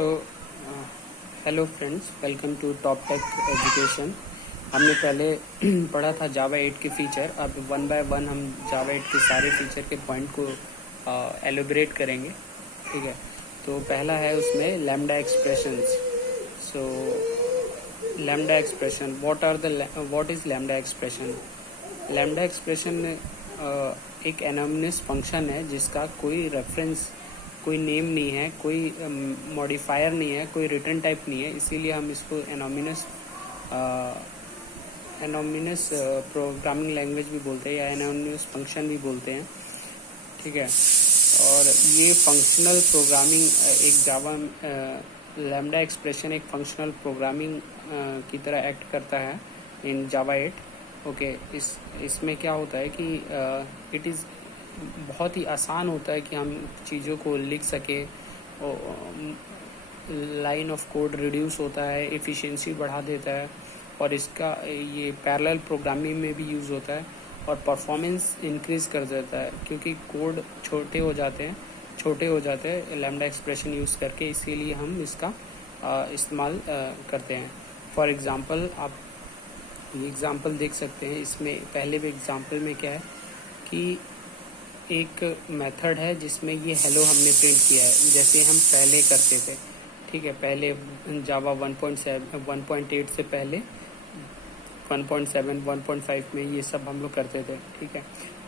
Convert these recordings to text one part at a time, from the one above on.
So hello friends, welcome to Top Tech Education. हमने पहले पढ़ा था जावा 8 के फीचर। अब वन बाय वन हम जावा 8 के सारे फीचर के पॉइंट को एलोबरेट करेंगे। ठीक है, तो पहला है उसमें lambda expressions. So lambda expression, what is lambda expression? Lambda expression एक एनोनिमस फंक्शन है जिसका कोई रेफरेंस, कोई नेम नहीं है, कोई मॉडिफायर नहीं है, कोई रिटर्न टाइप नहीं है, इसीलिए हम इसको एनोनिमस प्रोग्रामिंग लैंग्वेज भी बोलते हैं या एनोनिमस फंक्शन भी बोलते हैं। ठीक है, और ये फंक्शनल प्रोग्रामिंग एक जावा लैम्डा एक्सप्रेशन एक फंक्शनल प्रोग्रामिंग की तरह एक्ट करता है इन जावा 8। ओके, इसमें क्या होता है कि इट इज़ बहुत ही आसान होता है कि हम चीज़ों को लिख सके। लाइन ऑफ कोड रिड्यूस होता है, एफिशिएंसी बढ़ा देता है, और इसका ये पैरेलल प्रोग्रामिंग में भी यूज़ होता है और परफॉर्मेंस इंक्रीज कर देता है क्योंकि कोड छोटे हो जाते हैं लैम्डा एक्सप्रेशन यूज़ करके, इसीलिए हम इसका इस्तेमाल करते हैं। फॉर एग्ज़ाम्पल आप ये एग्ज़ाम्पल देख सकते हैं। इसमें पहले भी एग्ज़ाम्पल में क्या है कि एक मेथड है जिसमें ये हेलो हमने प्रिंट किया है, जैसे हम पहले करते थे। ठीक है, पहले जावा 1.8 से पहले 1.7 1.5 में ये सब हम लोग करते थे। ठीक है,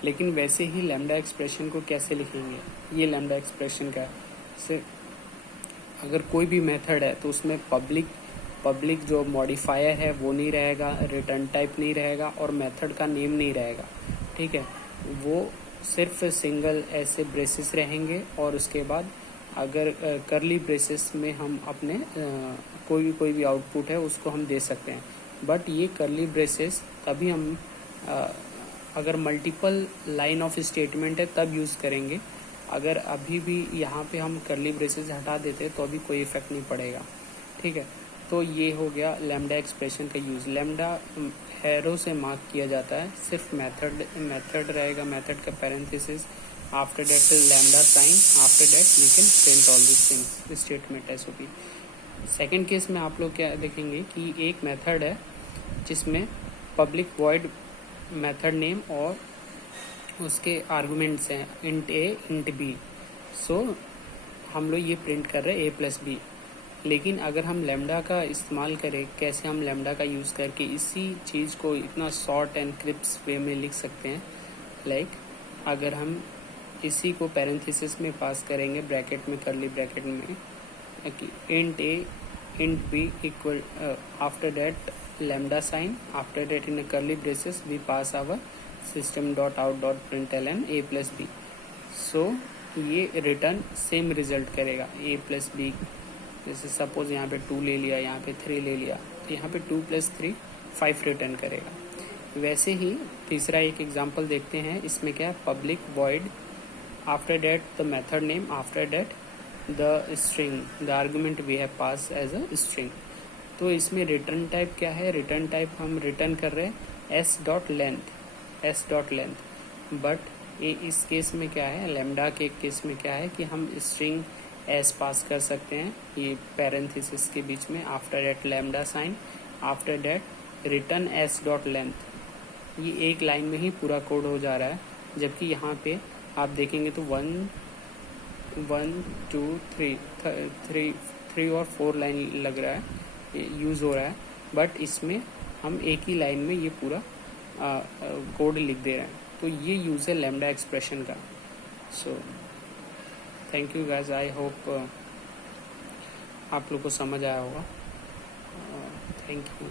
लेकिन वैसे ही लैम्डा एक्सप्रेशन को कैसे लिखेंगे? ये लैम्डा एक्सप्रेशन का से अगर कोई भी मेथड है तो उसमें पब्लिक जो मॉडिफायर है वो नहीं रहेगा, रिटर्न टाइप नहीं रहेगा और मेथड का नेम नहीं रहेगा। ठीक है, वो सिर्फ सिंगल ऐसे ब्रेसेस रहेंगे और उसके बाद अगर करली ब्रेसेस में हम अपने कोई भी आउटपुट है उसको हम दे सकते हैं। बट ये करली ब्रेसेस तभी हम अगर मल्टीपल लाइन ऑफ स्टेटमेंट है तब यूज़ करेंगे। अगर अभी भी यहाँ पे हम करली ब्रेसेस हटा देते तो अभी कोई इफेक्ट नहीं पड़ेगा। ठीक है, तो ये हो गया लैम्डा एक्सप्रेशन का यूज़। लैम्डा एरो से मार्क किया जाता है, सिर्फ मेथड रहेगा, मेथड का parenthesis, after that lambda sign, after that we can print all this things, statement SOP. Second case में आप लोग क्या देखेंगे कि एक मेथड है जिसमें पब्लिक वॉइड मेथड नेम और उसके आर्गुमेंट्स हैं इंट ए इंट बी। सो हम लोग ये प्रिंट कर रहे हैं a+b। लेकिन अगर हम लैम्डा का इस्तेमाल करें, कैसे हम लैम्डा का यूज़ करके इसी चीज़ को इतना शॉर्ट एंड क्रिप्स वे में लिख सकते हैं। लाइक अगर हम इसी को पैरेंथेसिस में पास करेंगे, ब्रैकेट में, करली ब्रैकेट में, int a int b equal, after that lambda sign, after that in curly braces we pass our system.out.println a+b। So ये रिटर्न सेम रिजल्ट करेगा a+b। जैसे सपोज यहाँ पे 2 ले लिया, यहाँ पे 3 ले लिया, तो यहाँ पे 2 + 3 5 रिटर्न करेगा। वैसे ही तीसरा एक एग्जांपल देखते हैं। इसमें क्या है, public void, after that the method name, after that the string, the argument we have pass as a string. तो इसमें रिटर्न टाइप क्या है? रिटर्न टाइप हम रिटर्न कर रहे हैं s.length। बट इस केस में क्या है, लैम्डा के केस में क्या है कि हम स्ट्रिंग एस पास कर सकते हैं ये पैरेंथेसिस के बीच में, after that lambda sign, after that return s.length। ये एक लाइन में ही पूरा कोड हो जा रहा है। जबकि यहाँ पे आप देखेंगे तो 1 2 3 और 4 लाइन लग रहा है, यूज़ हो रहा है। बट इसमें हम एक ही लाइन में ये पूरा कोड लिख दे रहे हैं। तो ये यूज़ है लैम्डा एक्सप्रेशन का। So thank you guys, I hope आप लोग को समझ आया होगा। Thank you.